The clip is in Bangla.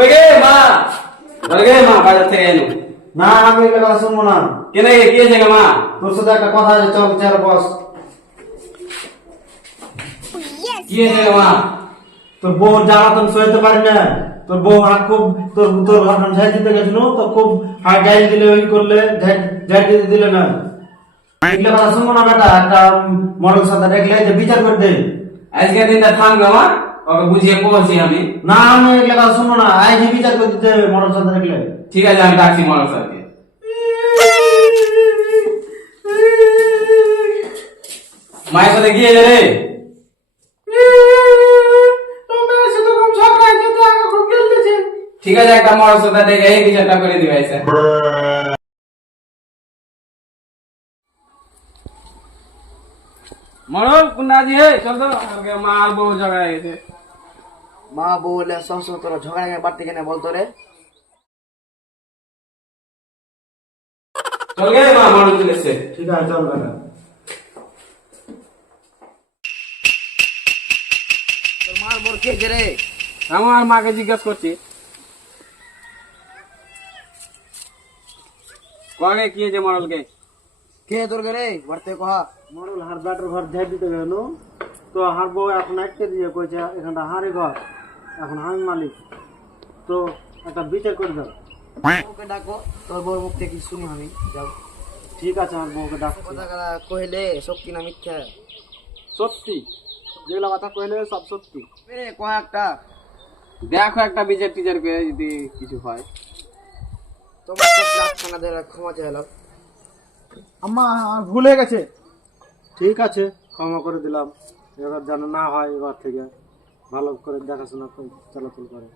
ওই গে মা, বল গে মা বাজার থেকে এলো। না আমি এগুলো কথা শুনবো না। কেন কি হয়েছে গে মা? তোর সাথে একটা কথা আছে, চল চেয়ারে বস। কি হয়েছে গে মা? তোর বউ জ্বালাতন সইতে পারি না। তোর বউ আর খুব তোর তোর ঘটনা ঝাই দিতে গেছিল তো খুব হাই গাইল দিলে ওই করলে ঝাই দিতে দিলে না। এগুলো কথা শুনবো না বেটা, একটা মডেল সাথে দেখলে যে বিচার করে দে। আজকে দিনটা থাম গে মা, ওকে বুঝিয়ে পড়ছি আমি। না আমি এগুলো কথা শুনবো না, আজ বিচার করে দিতে মডেল সাথে দেখলে। ঠিক আছে আমি ডাকছি মরক স্যারকে। মায়ের সাথে গিয়ে রে। ঠিক আছে একটা মরক সাথে ডেকে এই বিচারটা করে দিবে এসে। মরক কুন্ডাজি হে চল তো, আগে মা আর বউ ঝগড়া গেছে। মা বলে সবসময় তোরা ঝগড়া নিয়ে বাড়তে কেনে বলতো রে? চল গে মা মরক চলে এসছে। ঠিক আছে চল বেটা। তোর মার বর কে রে? আমার মাকে জিজ্ঞেস করছি কবে কি হয়েছে মরলকে। কে তোর রে বাড়তে কহা? মডেল হার ব্যাটার ঘর ঝাই দিতে গেল তো হার বউ এখন আটকে দিয়ে কইছে এখানটা হারি ঘর, এখন আমি মালিক, তো একটা বিচার করে দাও। ওকে ডাকো, তোর বর মুখ থেকে শুনি আমি। যাও। ঠিক আছে আমার বউকে ডাকছি। কথা কইলে সত্যি না মিথ্যা? সত্যি, যেগুলো কথা কইলে সব সত্যি। রে কয়া একটা। দেখো একটা বিচার টিচার করে যদি কিছু হয়। তোমার তো লাখখানা ধরে ক্ষমা চাইলাম। আম্মা আর ভুল হয়ে গেছে। ঠিক আছে ক্ষমা করে দিলাম, এবার যেন না হয়, এবার থেকে ভালো করে দেখাশোনা করে চলাচল করে।